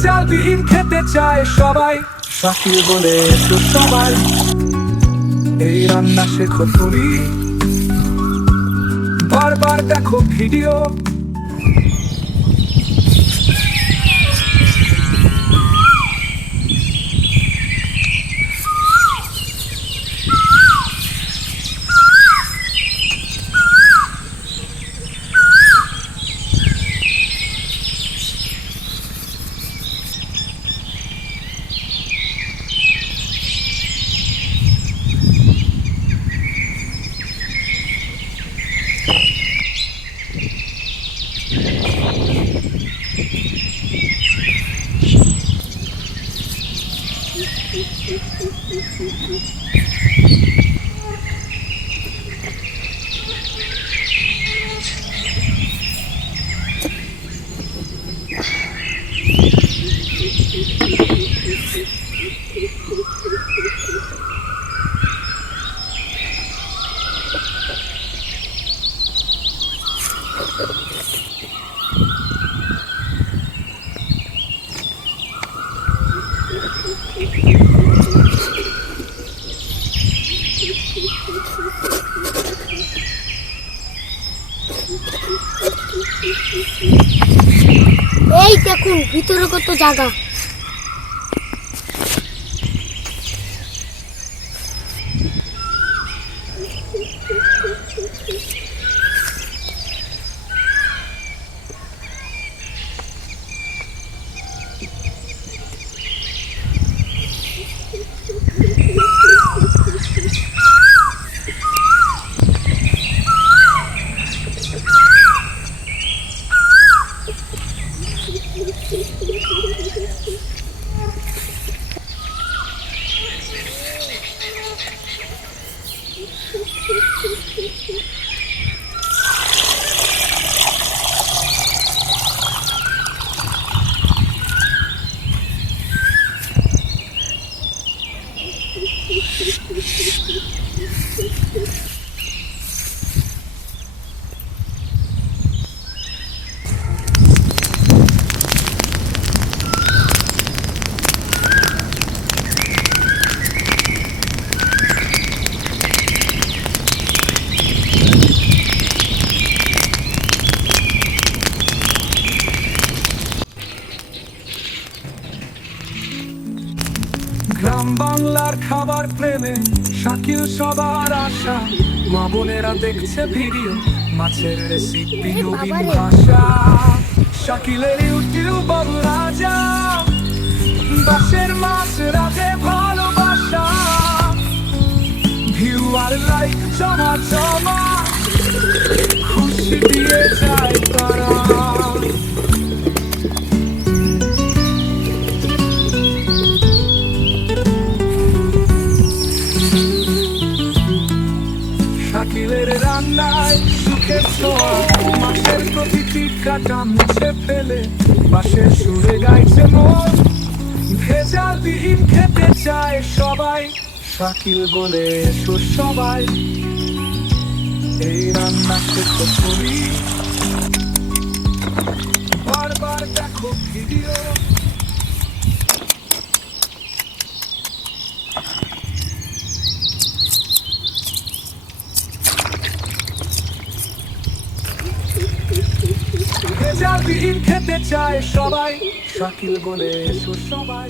ভেজাল বিহীন খেতে চায় সবাই, শাকিল বলে এসো সবাই। এই রান্না শেখো তুমি, বারবার দেখো ভিডিও। এই দেখুন ভিতরে কত জায়গা। গ্রাম বাংলার খাবার প্রেমে শাকিল সবার আশা। মা বোনেরা দেখছে ভিডিও, মাছের রেসিপি নবীন ভাষা। শাকিলের ইউটিউব রাজা, বাসের মাছ রাধে ভালোবাসা। ভিউ আর লাইক জমা জমা, খুশি দিয়ে যায় তারা। শাকিলের রান্নায় সুখের ছোঁয়া, মাছের প্রতিটি কাটা মুছে ফেলে বাঁশের সুরে গাইছে মন। ভেজাল বিহীন খেতে চায় সবাই, শাকিল বলে এসো সবাই। এই রান্না শেখো তুমি, বারবার দেখো ভিডিও। ভেজাল বিহীন খেতে চায় সবাই, শাকিল বলে এসো সবাই।